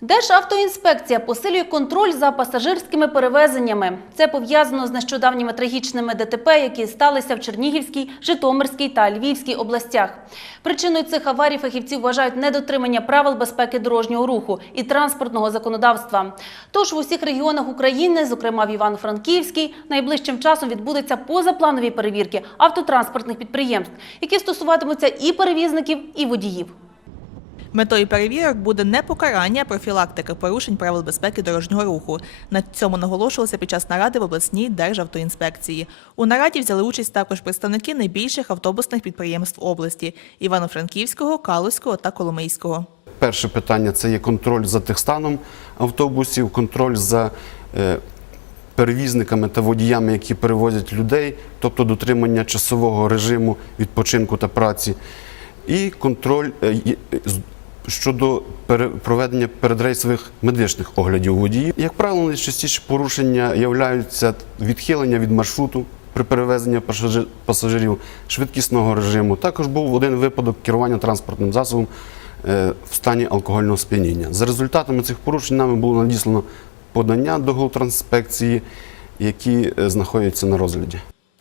Державтоінспекція посилює контроль за пасажирськими перевезеннями. Це пов'язано з нещодавніми трагічними ДТП, які сталися в Чернігівській, Житомирській та Львівській областях. Причиною цих аварій фахівці вважають недотримання правил безпеки дорожнього руху і транспортного законодавства. Тож в усіх регіонах України, зокрема в Івано-Франківській, найближчим часом відбудуться позапланові перевірки автотранспортних підприємств, які стосуватимуться і перевізників, і водіїв. Метою перевірок буде не покарання, а профілактика порушень правил безпеки дорожнього руху. На цьому наголошувалося під час наради в обласній державтоінспекції. У нараді взяли участь також представники найбільших автобусних підприємств області – Івано-Франківського, Калузького та Коломийського. Перше питання це є контроль за техстаном автобусів, контроль за е, перевізниками та водіями, які перевозять людей, тобто дотримання часового режиму відпочинку та праці, і контроль е, з- щодо проведення передрейсових медичних оглядів водіїв. Як правило, найчастіше порушення являються відхилення від маршруту при перевезенні пасажирів швидкісного режиму. Також був один випадок керування транспортним засобом е, в стані алкогольного сп'яніння. За результатами цих порушень нами було надіслано подання до Голтранспекції, які е, знаходяться на розгляді.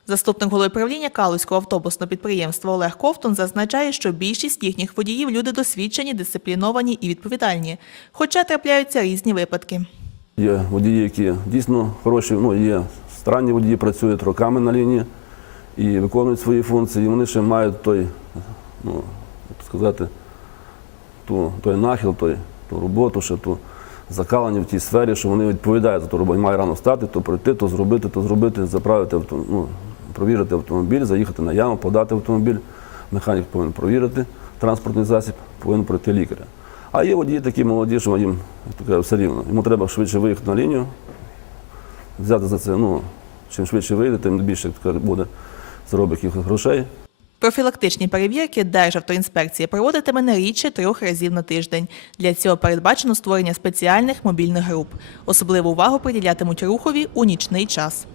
Заступник голови правління Калузького автобусного підприємства Олег Ковтун зазначає, що більшість їхніх водіїв люди досвідчені, дисципліновані і відповідальні. Хоча трапляються різні випадки. Є водії, які дійсно хороші, ну є странні водії, працюють роками на лінії і виконують свої функції. І вони ще мають той, ну, як сказати, ту, той нахил, той, ту роботу, ще ту закалення в тій сфері, що вони відповідають за ту роботу. Має рано встати, то прийти, то зробити, то зробити, заправити ну, провірити автомобіль, заїхати на яму, подати автомобіль. Механік повинен провірити транспортний засіб, повинен пройти лікаря. А є водії такі молоді, що їм таке все рівно. Йому треба швидше виїхати на лінію, взяти за це, ну, чим швидше вийде, тим більше таке буде заробить якихось грошей. Профілактичні перевірки Державтоінспекція проводитиме не рідше трьох разів на тиждень. Для цього передбачено створення спеціальних мобільних груп. Особливу увагу приділятимуть рухові у нічний час.